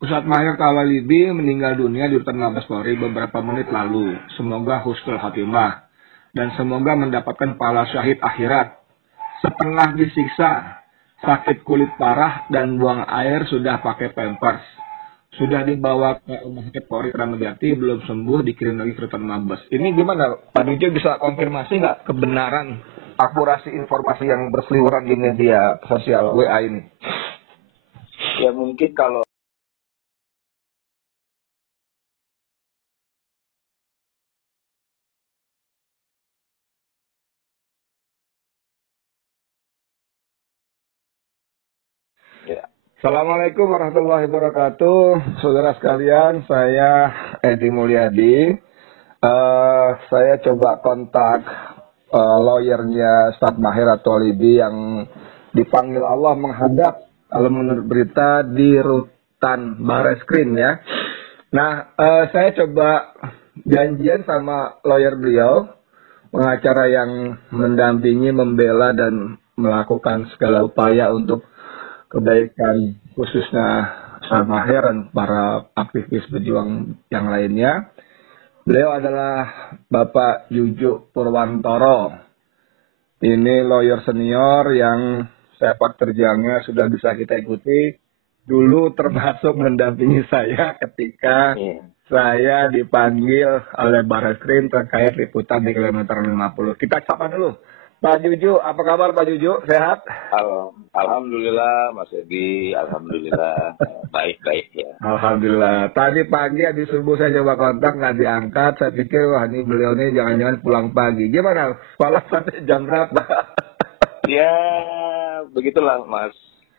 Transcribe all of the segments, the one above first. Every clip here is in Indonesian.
Ustadz Maher Tawalibi meninggal dunia di Rutan Mabes Polri beberapa menit lalu. Semoga husnul khotimah dan semoga mendapatkan pahala syahid akhirat. Setengah disiksa, sakit kulit parah dan buang air sudah pakai pampers. Sudah dibawa ke rumah sakit Polri Kramat Jati, belum sembuh, dikirim lagi ke Rutan Mabes. Ini gimana, Pak Dijo, bisa konfirmasi nggak kebenaran akurasi informasi yang berseliweran di media sosial WA ini? Ya mungkin kalau ya. Assalamualaikum warahmatullahi wabarakatuh, saudara sekalian. Saya Edi Mulyadi. Saya coba kontak lawyernya Ustadz Maher Tawalibi yang dipanggil Allah menghadap, kalau menurut berita, di Rutan Bareskrim ya. Nah, saya coba janjian sama lawyer beliau, pengacara yang mendampingi, membela dan melakukan segala upaya untuk kebaikan khususnya Ustadz Maher dan para aktivis berjuang yang lainnya. Beliau adalah Bapak Jujuk Purwantoro. Ini lawyer senior yang sepak terjangnya sudah bisa kita ikuti. Dulu termasuk mendampingi saya ketika saya dipanggil oleh Bareskrim terkait liputan di kilometer 50. Kita sapa dulu. Pak Juju, apa kabar Pak Juju? Sehat? alhamdulillah Mas Edi, alhamdulillah baik-baik ya. Alhamdulillah. Tadi pagi di subuh saya coba kontak, nggak diangkat. Saya pikir wah ini beliau ini jangan-jangan pulang pagi. Gimana? Sekolah sampai jam berapa? Ya begitulah Mas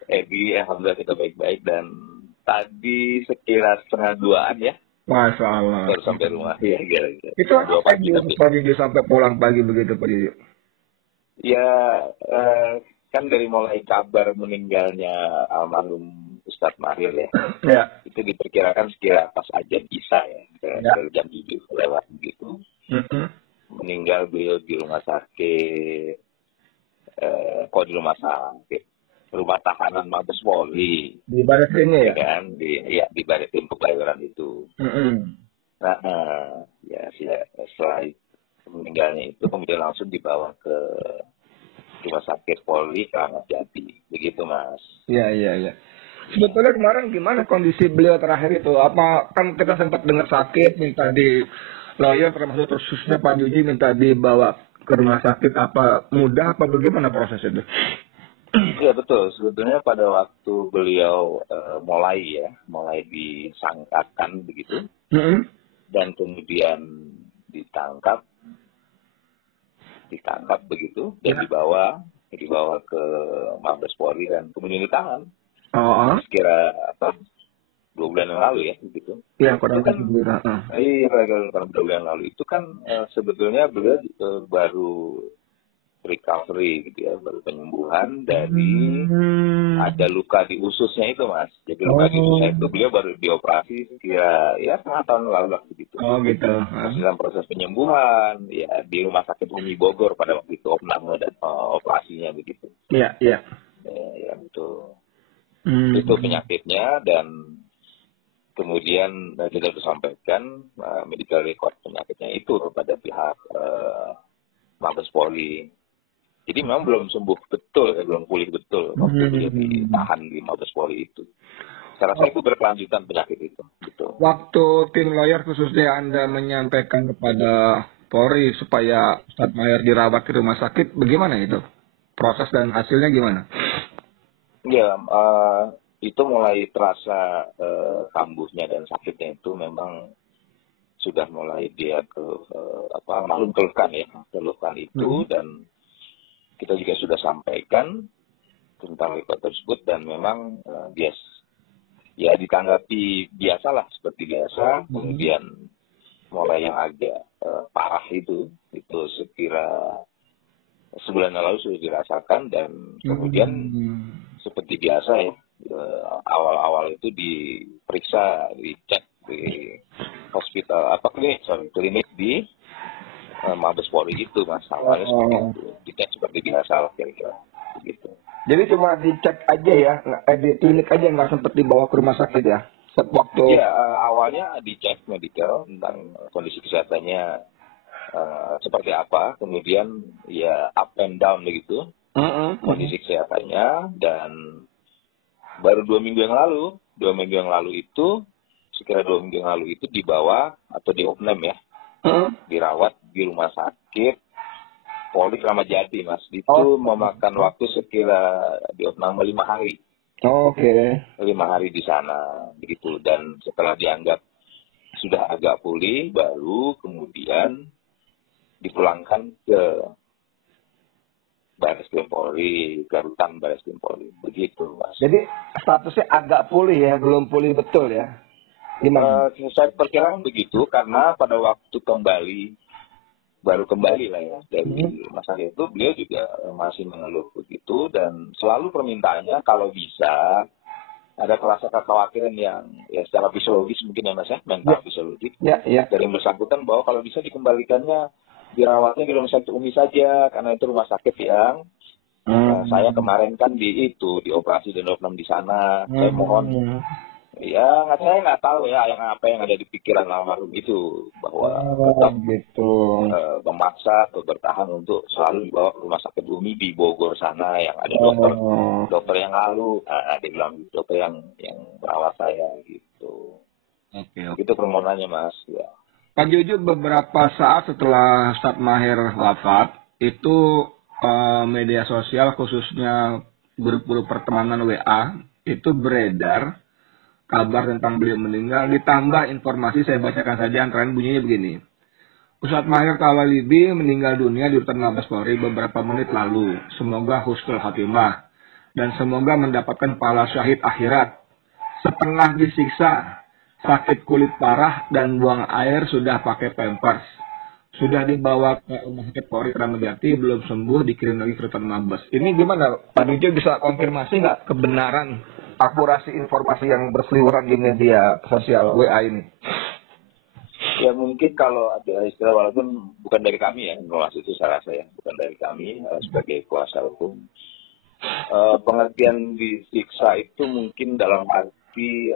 Edi, alhamdulillah kita baik-baik dan tadi sekitar 1:30 ya. Masya Allah. Baru sampai rumah ya kira-kira. Itu apa pagi sampai pulang pagi begitu Pak Juju? Ya kan dari mulai kabar meninggalnya almarhum Ustadz Maher ya. Ya. Itu diperkirakan sekira pas aja bisa ya. Dari jam 7 lewat gitu. Meninggal beliau di rumah sakit. Kok di rumah sakit? Rumah tahanan Mabes Polri. Di Bareskrimnya ya? Kan? Di Bareskrim Kebayoran itu. Nah, ya setelah meninggalnya itu kemudian langsung dibawa ke rumah sakit Polri Kramat Jati. Begitu Mas. Iya. Sebetulnya kemarin gimana kondisi beliau terakhir itu? Apa kan kita sempat dengar sakit, minta di lawyer termasuk khususnya Pak Juji minta dibawa ke rumah sakit, apa mudah apa bagaimana proses itu? Iya betul. Sebetulnya pada waktu beliau mulai disangkakan begitu dan kemudian ditangkap begitu dan dibawa ke Mabes Polri dan kemudian ditahan. Sekira 2 bulan yang lalu ya begitu. Iya, kurang lebih. Iya, 2 bulan yang lalu itu kan sebetulnya beliau baru recovery gitu ya, baru penyembuhan dari ada luka di ususnya itu Mas. Jadi luka di ususnya itu beliau baru dioperasi sekira ya 1/2 tahun lalu lah begitu. Gitu. Dalam proses penyembuhan ya di Rumah Sakit Umi Bogor pada waktu itu opname dan operasinya begitu. Iya. Ya betul. Itu penyakitnya dan kemudian kita sampaikan medical record penyakitnya itu kepada pihak Mabes Polri. Jadi memang belum sembuh betul, belum pulih betul waktu dia ditahan di Mabes Polri itu. Saya rasa itu berkelanjutan penyakit itu. Betul. Waktu tim lawyer khususnya Anda menyampaikan kepada Polri supaya Ustadz Maher dirawat di rumah sakit, bagaimana itu? Proses dan hasilnya gimana? Ya, itu mulai terasa kambuhnya dan sakitnya itu memang sudah mulai dia maklum keluhkan itu dan kita juga sudah sampaikan tentang rekod tersebut dan memang dia ya ditanggapi biasalah seperti biasa. Kemudian mulai yang agak parah itu sekira sebulan lalu sudah dirasakan dan kemudian seperti biasa ya awal-awal itu diperiksa, dicek di hospital klinik di Mabes Polri itu Mas. Awalnya seperti itu, dicek seperti biasa lah kira-kira begitu. Jadi cuma dicek aja ya, di klinik aja, nggak sempat dibawa ke rumah sakit ya? Waktu. Ya, awalnya dicek medical tentang kondisi kesehatannya seperti apa, kemudian ya up and down begitu kondisi kesehatannya, dan baru 2 minggu yang lalu itu, sekira 2 minggu yang lalu itu dibawa atau diopnam ya, dirawat di rumah sakit Polri Kramat Jati, Mas. Itu memakan waktu sekira diopnam 5 hari. Oke. 5 hari di sana begitu, dan setelah dianggap sudah agak pulih, baru kemudian dipulangkan ke Barreskrim Polri, ke rutan Barreskrim Polri, begitu, Mas. Jadi statusnya agak pulih ya, belum pulih betul ya? Gimana? Saya perkirakan begitu, karena pada waktu baru kembali lah ya dari rumah sakit itu, beliau juga masih mengeluh begitu, dan selalu permintaannya kalau bisa ada rasa kekhawatiran yang ya secara fisiologis mungkin ya Mas ya, mental fisiologis dari yang bersangkutan, bahwa kalau bisa dikembalikannya dirawatnya di rumah sakit Umi saja, karena itu rumah sakit yang saya kemarin kan dioperasi dan diopnam di sana. Saya mohon ya, saya nggak tahu ya apa yang ada di pikiran almarhum itu, bahwa tetap gitu. Memaksa atau bertahan untuk selalu dibawa ke rumah sakit Umi di Bogor sana, yang ada dokter yang lalu, dia bilang dokter yang merawat saya gitu. Oke. Itu permohonannya, Mas. Ya. Pak Jojo, beberapa saat setelah Ustadz Maher wafat, itu media sosial khususnya grup-grup pertemanan WA itu beredar kabar tentang beliau meninggal, ditambah informasi, saya bacakan saja antara bunyinya begini. Ustadz Maher Tawalibi meninggal dunia di rutan Mabes Polri beberapa menit lalu. Semoga husnul khatimah dan semoga mendapatkan pahala syahid akhirat. Setengah disiksa, sakit kulit parah dan buang air, sudah pakai pampers. Sudah dibawa ke rumah sakit Polri Kramat Jati, belum sembuh, dikirim lagi ke rutan Mabes. Ini gimana Pak Jojo, bisa konfirmasi nggak kebenaran akurasi informasi yang berseliweran di media sosial WA ini? Ya mungkin kalau ada istilah, walaupun bukan dari kami ya, informasi itu saya rasa ya, bukan dari kami sebagai kuasa hukum. Pengertian disiksa itu mungkin dalam arti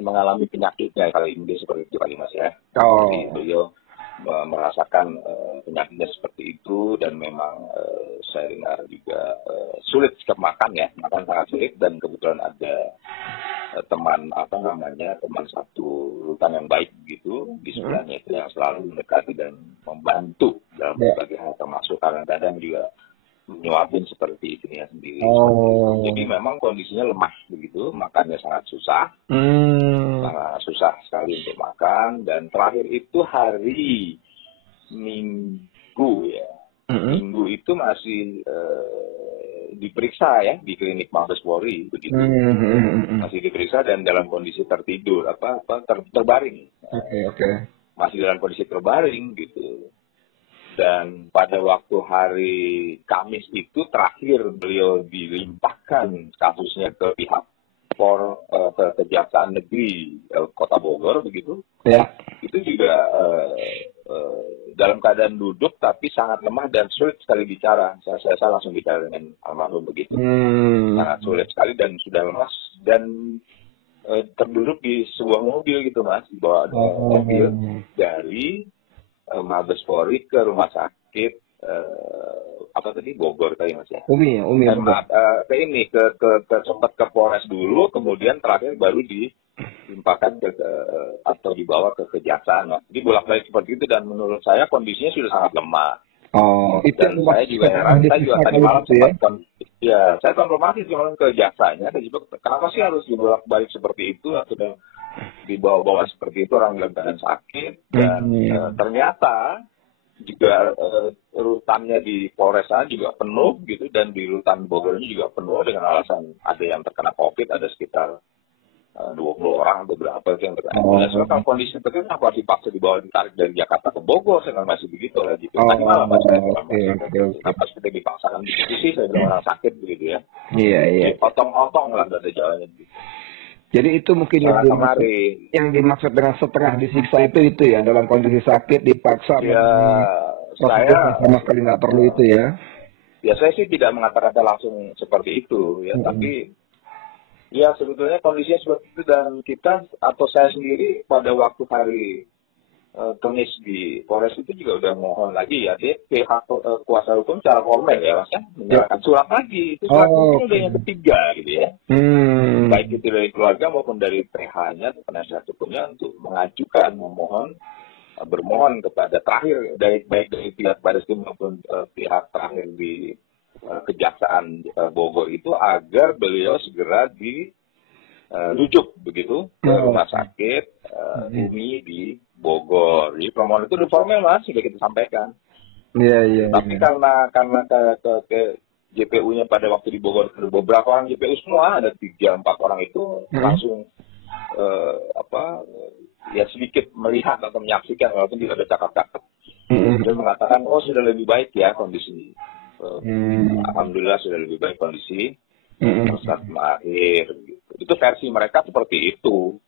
mengalami penyakitnya kali ini seperti itu kali Mas ya. Jadi beliau merasakan penyakitnya seperti itu, dan memang saya dengar juga sulit sikap makan ya, makan sangat sulit, dan kebetulan ada teman satu rutan yang baik gitu di sebelahnya itu, yang selalu mendekati dan membantu dalam berbagai hal, termasuk kadang-kadang juga menyuapin seperti istrinya sendiri. Jadi memang kondisinya lemah begitu, makannya sangat susah, sangat susah sekali untuk makan, dan terakhir itu hari Minggu ya. Minggu itu masih diperiksa ya di klinik Mabes Polri begitu. Masih diperiksa dan dalam kondisi tertidur terbaring. Oke. Masih dalam kondisi terbaring gitu. Dan pada waktu hari Kamis itu terakhir beliau dilimpahkan kasusnya ke pihak ke Kejaksaan Negeri Kota Bogor begitu. Ya. Itu juga dalam keadaan duduk tapi sangat lemah dan sulit sekali bicara. Saya langsung bicara dengan almarhum begitu. Sangat sulit sekali dan sudah lemas, dan terduduk di sebuah mobil gitu Mas, bawa mobil dari Mabes Polri ke rumah sakit Bogor tadi Mas ya. Umi. Sempat ke Polres dulu, kemudian terakhir baru dilimpahkan atau dibawa ke Kejaksaan. Mas. Jadi bolak-balik seperti itu, dan menurut saya kondisinya sudah sangat lemah. Dan saya juga heran, saya juga tadi malam saya konfirmasi ke jaksanya, kenapa sih harus dibolak-balik seperti itu, atau dibawa-bawa seperti itu orang dalam keadaan sakit, dan ternyata juga rutannya di Polresan juga penuh gitu, dan di rutan Bogornya juga penuh dengan alasan ada yang terkena COVID, ada sekitar 20 orang atau berapa yang terkena. Soalnya kalau kondisi seperti itu kenapa dipaksa ditarik dari Jakarta ke Bogor, saya masih begitu lah gitu. Tadi malam kenapa sudah dipaksakan di sisi saya bilang orang sakit begitu ya. Iya. Potong-potong lah dari jalannya gitu. Jadi itu mungkin yang dimaksud dengan setengah disiksa itu ya, dalam kondisi sakit dipaksa. Ya, saya sama sekali nggak perlu itu ya. Ya saya sih tidak mengatakan langsung seperti itu ya, tapi Ya, sebetulnya kondisinya seperti itu dan kita atau saya sendiri pada waktu hari Kamis di Polres itu juga udah mohon lagi ya, dia pihak kuasa hukum secara formal ya Mas ya, Ya. menyerahkan surat lagi. Itu surat Oh, itu udah yang ketiga gitu ya. Baik itu dari keluarga maupun dari PH-nya, penasihat hukumnya untuk mengajukan, bermohon kepada terakhir baik dari pihak Barreskrim maupun pihak terakhir di Kejaksaan Bogor itu agar beliau segera dirujuk begitu ke rumah sakit Umi di Bogor. Jadi permohonan itu udah formal Mas, sudah kita sampaikan. Iya. Tapi karena ke JPU-nya pada waktu di Bogor beberapa orang JPU semua ada 3-4 orang itu langsung ya sedikit melihat atau menyaksikan walaupun tidak ada cakap-cakap. Dia mengatakan sudah lebih baik ya kondisi. Alhamdulillah sudah lebih baik kondisi saat akhir. Gitu. Itu versi mereka seperti itu.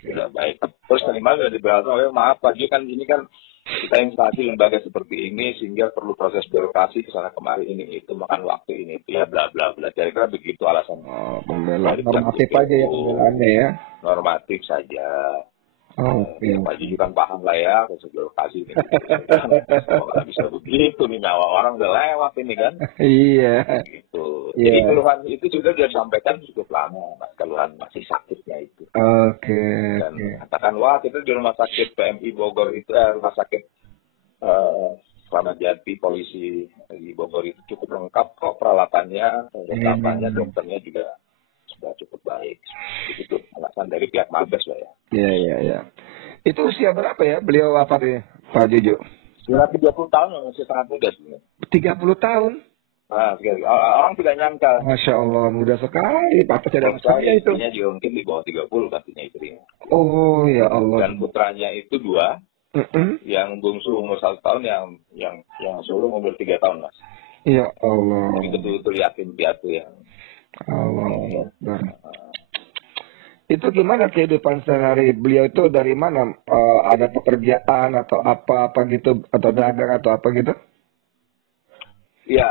Sudah baik. Terus terima dari berasal, maaf Pak Ju kan ini kan kita instansi lembaga seperti ini sehingga perlu proses birokrasi kesana kemari ini itu makan waktu ini itu ya bla bla bla. Kira-kira begitu alasannya. Normatif aja ya pembelaannya ya. Normatif saja. Pak Ji kan paham lah ya, proses birokrasi ini. Nggak bisa begitu nih, nyawa orang udah lewat ini kan. Iya. Gitu. Jadi keluhan itu sudah disampaikan cukup lama, Mas, keluhan masih sakitnya itu. Dan katakan, wah kita di rumah sakit PMI Bogor itu, rumah sakit Kramat Jati polisi di Bogor itu cukup lengkap kok peralatannya, dokternya juga sudah cukup baik. Itu alasan dari pihak Mabes lah ya. Iya. Itu usia berapa ya beliau wafat ya, Pak Jojo? Sudah 30 tahun, masih sangat muda sebenarnya. 30 tahun? Nah, orang tidak nyangka. Masya Allah, muda sekali. Papa tidak saya itu. Istrinya juga mungkin di bawah 30 katanya istrinya. Oh ya Allah. Dan putranya itu 2. Yang bungsu umur 1 tahun, yang sulung umur 3 tahun Mas. Ya Allah. Jadi betul-betul yatim piatu ya. Allah. Itu gimana kehidupan sehari beliau itu dari mana? Ada pekerjaan atau apa gitu atau dagang atau apa gitu? Ya,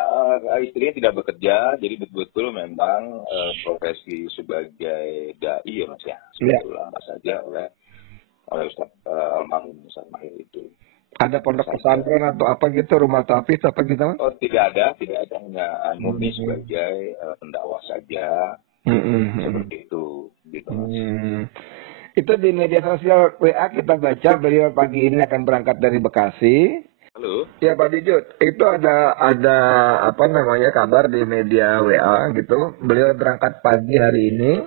istrinya tidak bekerja, jadi betul-betul memang profesi sebagai dai ya Mas ya. Sebagai ulama saja oleh Ustaz Ustaz Mahir itu. Ada pondok pesantren atau apa gitu, rumah tahfiz apa gitu Mas? Oh, tidak ada, hanya murni sebagai pendakwah saja. Seperti itu gitu Mas. Itu di media sosial WA kita baca beliau pagi ini akan berangkat dari Bekasi. Halo. Ya Pak Dijut, itu ada apa namanya kabar di media WA gitu. Beliau berangkat pagi hari ini,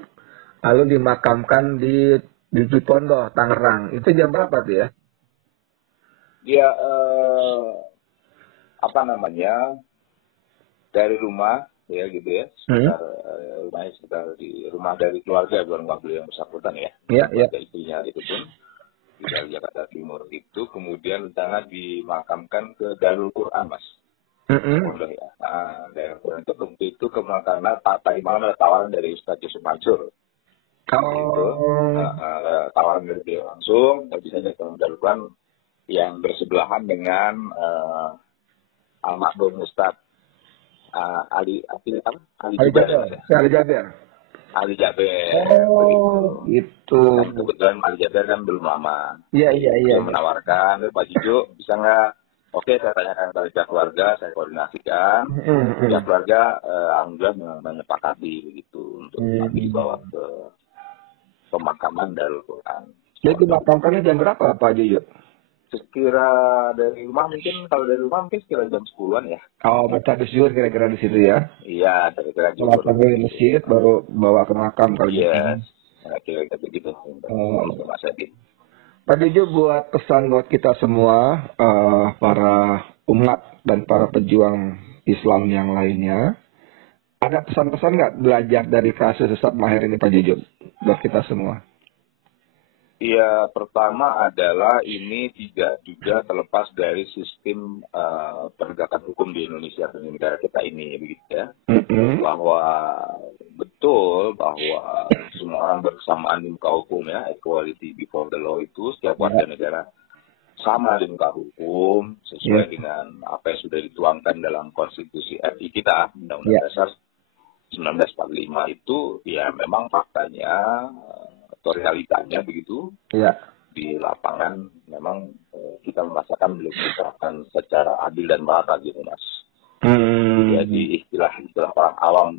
lalu dimakamkan di Cipondoh, Tangerang. Itu jam berapa tuh ya? Ya dari rumah ya gitu ya, sekitar di rumah dari keluarga beliau yang bersangkutan ya. Iya. Istrinya itu pun di Jakarta Timur itu, kemudian rencana dimakamkan ke Darul Quran Mas. Ya. Nah, Darul Quran itu karena karena tawaran dari Ustaz Yusuf Mansur. Tawaran dari beliau langsung, bisa saja ke Darul Quran yang bersebelahan dengan almarhum Ustaz Ali Jaber. Ali Jaber. Itu. Kebetulan Ali Jaber kan belum lama. Iya. Dia menawarkan, Pak Jijo bisa nggak? Oke, saya tanyakan kepada pihak keluarga, saya koordinasikan. Pihak keluarga, alhamdulillah menyepakati begitu untuk dibawa ke pemakaman Darul Quran. Jadi dimakamkannya jam berapa Pak Jijo? Sekira dari rumah sekira jam 10-an ya. Baca di zuhur kira-kira di situ ya? Iya, kira-kira zuhur. Sampai di masjid baru bawa ke makam kali ya. Kira-kira begitu. Pak Dijo, buat pesan buat kita semua, para umat dan para pejuang Islam yang lainnya, ada pesan-pesan nggak belajar dari kasus Ustaz Mahir ini Pak Dijo buat kita semua? Ya, pertama adalah ini tidak juga terlepas dari sistem penegakan hukum di Indonesia dan di negara kita ini, begitu ya. Bahwa betul bahwa semua orang bersamaan di muka hukum ya, equality before the law itu setiap warga negara sama di muka hukum sesuai dengan apa yang sudah dituangkan dalam konstitusi RI kita, Undang-Undang Dasar 1945 itu ya memang faktanya atau realitanya begitu. Ya. Di lapangan memang kita merasakan belum diterapkan secara adil dan merata gitu Mas. Jadi istilah orang awam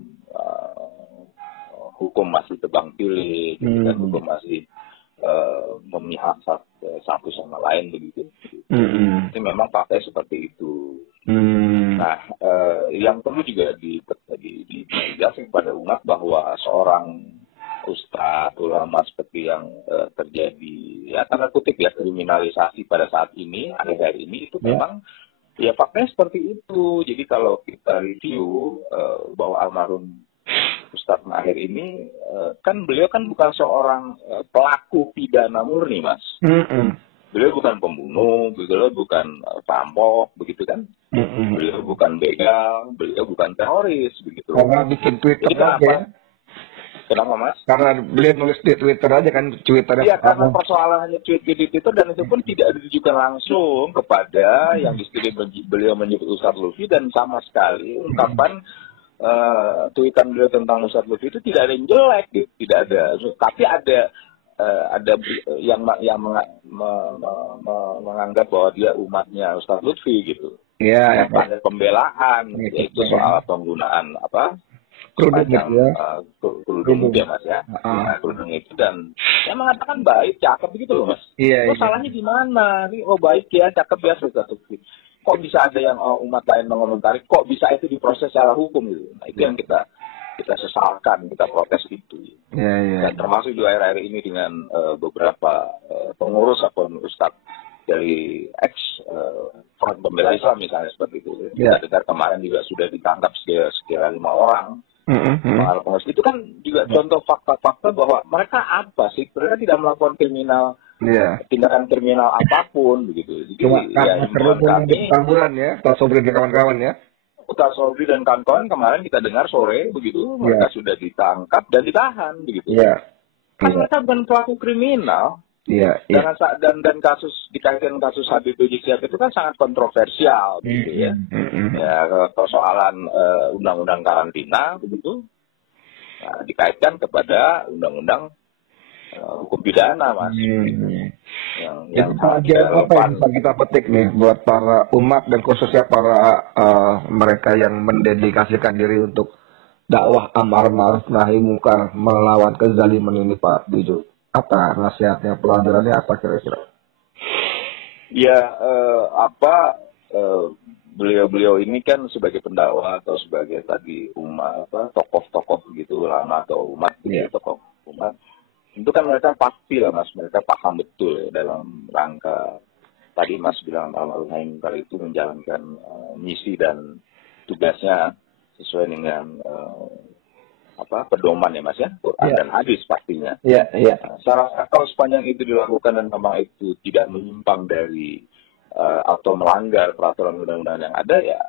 hukum masih tebang pilih, gitu kan, hukum masih memihak satu sama lain begitu. Itu memang faktanya seperti itu. Nah, yang perlu juga dijelaskan kepada umat bahwa seorang ustadz ulama seperti yang terjadi ya tanda kutip ya kriminalisasi pada saat ini akhir-akhir ini itu memang ya faktanya seperti itu. Jadi kalau kita review bahwa almarhum Ustadz Maher ini kan beliau kan bukan seorang pelaku pidana murni Mas. Beliau bukan pembunuh, beliau bukan perampok begitu kan. Beliau bukan begal, beliau bukan teroris begitu. Karena bikin Twitter aja. Kenapa Mas? Karena beliau nulis di Twitter aja kan, Twitternya. Iya, karena persoalan hanya tweet di Twitter dan itu pun tidak ditujukan langsung kepada yang beliau menyebut Ustadz Lutfi dan sama sekali ungkapan tweetan beliau tentang Ustadz Lutfi itu tidak ada yang jelek, gitu. Tidak ada. Tapi ada yang menganggap bahwa dia umatnya Ustadz Lutfi gitu. Iya. Ada pembelaan, yaitu soal penggunaan kerudung ya Mas ya. Kerudung itu dan saya mengatakan baik, cakep begitu loh Mas. Iya. Salahnya di mana? Oh baik ya, cakep ya sudah. Kok bisa ada yang umat lain mengomentari? Kok bisa itu diproses secara hukum gitu? Nah itu yang kita sesalkan, kita protes itu. Iya. Dan termasuk juga akhir-akhir ini dengan beberapa pengurus atau ustadz dari Front Pembela Islam misalnya seperti itu. Kita dengar kemarin juga sudah ditangkap sekira 5 orang. Itu kan juga contoh fakta-fakta bahwa mereka apa sih? Mereka tidak melakukan tindakan kriminal apapun begitu. Jadi cuma karena terhubung di Petamburan ya, Ustaz Sobri dan kawan-kawan ya. Ustaz Sobri dan kawan-kawan kemarin kita dengar sore begitu, mereka sudah ditangkap dan ditahan begitu. Kan mereka bukan pelaku kriminal. Dan kasus dikaitkan kasus Habib Rizik Sihab itu kan sangat kontroversial gitu ya. Ya persoalan undang-undang karantina begitu. Nah, dikaitkan kepada undang-undang hukum pidana Mas. Yang apa yang bisa kita petik nih buat para umat dan khususnya para mereka yang mendedikasikan diri untuk dakwah amar ma'ruf nahi munkar melawan kezaliman ini Pak Bijo? Apa nasihatnya, pelajarannya apa kira-kira? Ya beliau ini kan sebagai pendakwah atau sebagai tadi umat tokoh-tokoh gitu ulama atau umat tokoh umat itu kan mereka pasti lah Mas, mereka paham betul ya, dalam rangka tadi Mas bilang almarhum nahi munkar itu menjalankan misi dan tugasnya sesuai dengan pedoman ya Mas ya, Quran dan hadis pastinya. Saya rasa kalau sepanjang itu dilakukan dan memang itu tidak menyimpang dari atau melanggar peraturan undang-undang yang ada ya,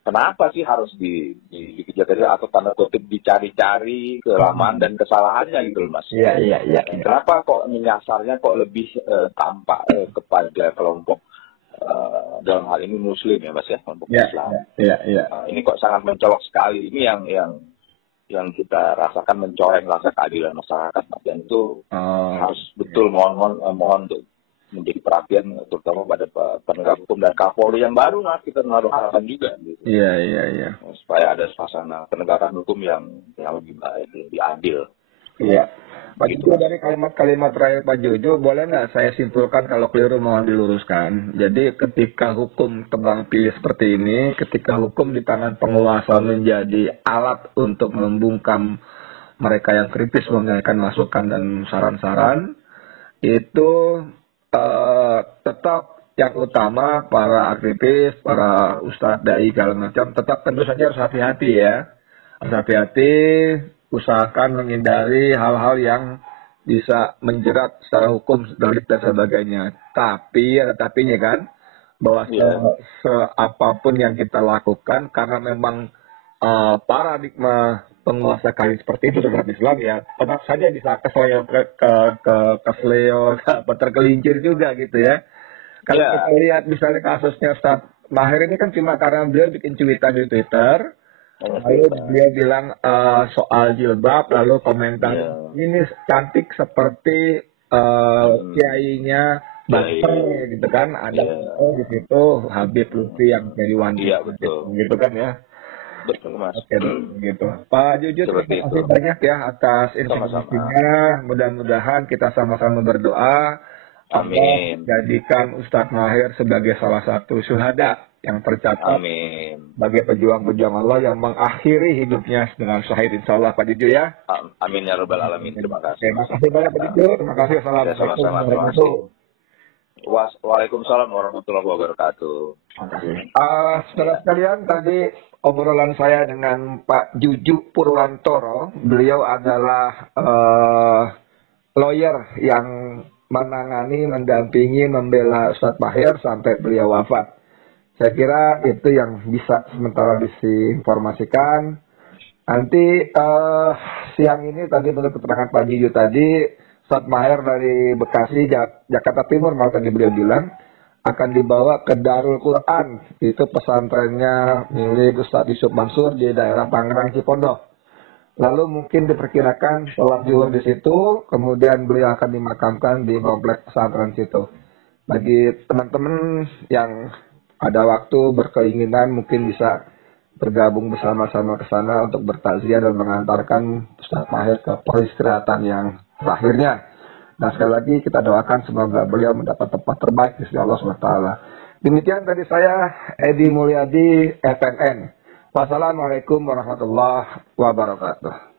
kenapa sih harus dikejar-kejar atau tanda kutip dicari-cari kelemahan dan kesalahannya gitu loh Mas? Iya. Kenapa kok menyasarnya kok lebih tampak kepada kelompok dalam hal ini Muslim ya Mas ya, kelompok Islam. Ini kok sangat mencolok sekali. Ini yang kita rasakan mencoreng rasa keadilan masyarakat, dan itu harus betul mohon untuk menjadi perhatian terutama pada penegak hukum dan Kapolri yang baru Mas, kita menaruh harapan juga gitu. Iya. Supaya ada suasana penegakan hukum yang lebih baik, lebih adil. Iya. Pak Jojo, dari kalimat terakhir Pak Jojo, boleh nggak saya simpulkan kalau keliru mohon diluruskan. Jadi ketika hukum tebang pilih seperti ini, ketika hukum di tangan penguasa menjadi alat untuk membungkam mereka yang kritis memberikan masukan dan saran-saran, itu tetap yang utama para aktivis, para ustadz, dai, segala macam, tetap tentu saja harus hati-hati ya. Harus hati-hati, usahakan menghindari hal-hal yang bisa menjerat secara hukum dan sebagainya. Tapi ada tapinya kan, bahwa apapun yang kita lakukan karena memang paradigma penguasa kali seperti itu dalam Islam ya, tetap saja bisa kesleo, tergelincir juga gitu ya. Kalau kita lihat misalnya kasusnya Ustadz Maher ini kan cuma karena beliau bikin cuitan di Twitter, Lalu beliau bilang soal jilbab, lalu komentar ini cantik seperti kiainya Banten gitu kan, ada di situ Habib Lutfi yang jadi wanti gitu kan ya. Betul Mas. Oke, gitu. Pak Jujur, terima kasih banyak ya atas informasinya. Mudah-mudahan kita sama-sama berdoa. Amin. Jadikan Ustadz Mahir sebagai salah satu syuhada yang tercatat sebagai pejuang-pejuang Allah yang mengakhiri hidupnya dengan syahid, insya Allah, Pak Jujur ya. Amin ya rabbal alamin. Terima kasih. Terima kasih banyak Pak Jujur. Terima kasih. Assalamualaikum warahmatullahi wabarakatuh. Waalaikumsalam warahmatullahi wabarakatuh. Saudara sekalian, tadi obrolan saya dengan Pak Juju Purwantoro. Beliau adalah lawyer yang menangani, mendampingi, membela Ustadz Mahir sampai beliau wafat. Saya kira itu yang bisa sementara diinformasikan. Nanti siang ini tadi menurut keterangan Pak Juju tadi, Ustadz Mahir dari Bekasi, Jakarta Timur, malah tadi beliau bilang, akan dibawa ke Darul Quran. Itu pesantrennya milik Ustadz Yusuf Mansur di daerah Tangerang Cipondoh. Lalu mungkin diperkirakan sholat zuhur di situ, kemudian beliau akan dimakamkan di kompleks pesantren situ. Bagi teman-teman yang ada waktu berkeinginan mungkin bisa bergabung bersama-sama ke sana untuk bertakziah dan mengantarkan Ustadz Mahir ke peristirahatan yang terakhirnya. Nah, sekali lagi kita doakan semoga beliau mendapat tempat terbaik di sisi Allah SWT. Demikian tadi saya, Edi Mulyadi, FNN. Wassalamualaikum warahmatullahi wabarakatuh.